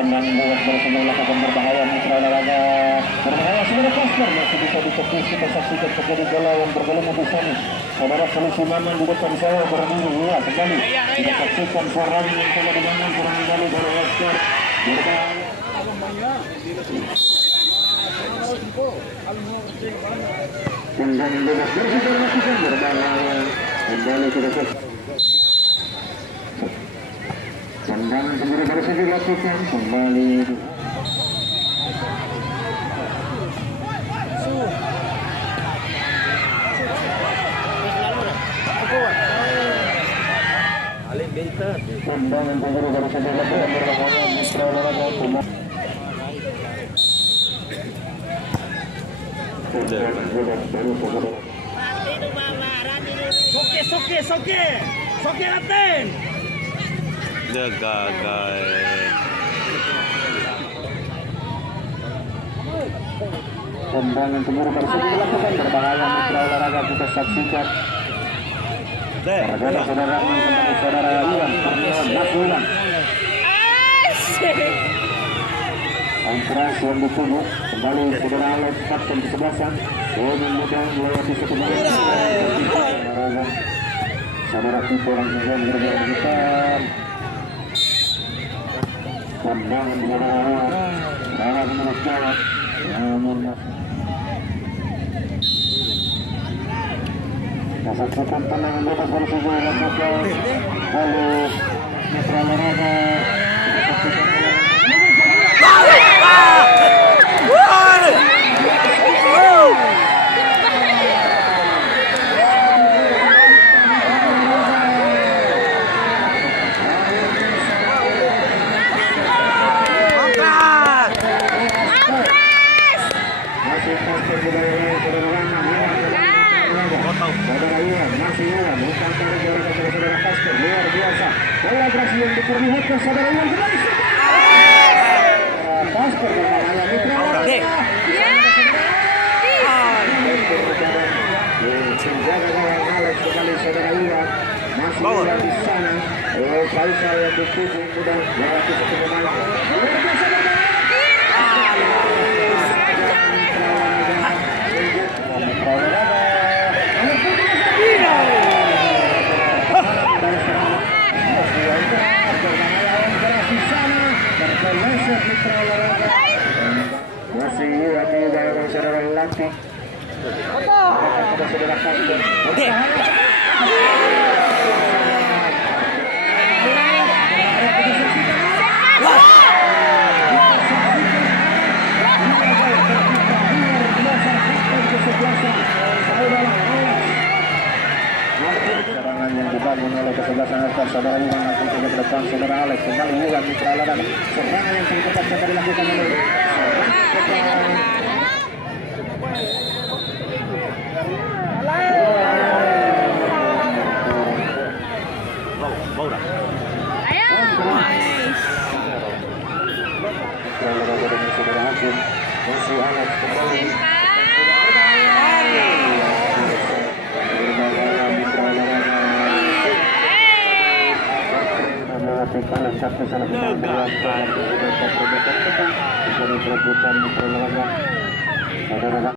tendang buat bersama lakukan berbahaya mitra olahraga berbahaya saudara Kasper masih bisa ditepis kita saksikan terjadi bola yang bergelung di sana saudara solusi Maman di depan saya berdiri ya kembali kita saksikan seorang yang coba dibangun kurang kembali dari Kasper berbahaya tendang bebas bersama lakukan berbahaya kembali kita tendangan kembali baru saja dilakukan kembali tendangan kembali baru saja dilakukan berbahaya mitra olahraga Soke Latin. Gagal. Tendangan kembali baru saja dilakukan berbahaya mitra olahraga kita saksikan saudara Iwan Mas Iwan Angkras yang ditubuh kembali saudara Alex Kapten kesebelasan dengan mudah melewati satu menit saudara Tito langsung bergerak besar tendangan saudara menurut jawab namun saksikan tendangan bebas baru saja dilakukan oleh mitra olahraga saudara Kasper luar biasa kolaborasi yang diperlihatkan saudara Iwan kembali Kasper berbahaya mitra Alex kembali saudara Iwan masih Iwan di sana Faisal yang dituju mudah melewati satu pemain luar biasa masih lagi dari saudara Lanti saudara Kasper serangan yang dibangun oleh kesebelasan atas saudara Iwan langsung saja ke depan saudara Alex kembali Iwan mitra olahraga serangan yang sangat cepat dapat dilakukan oleh saudara Hakim masih Alex kembali kalah satu salah kita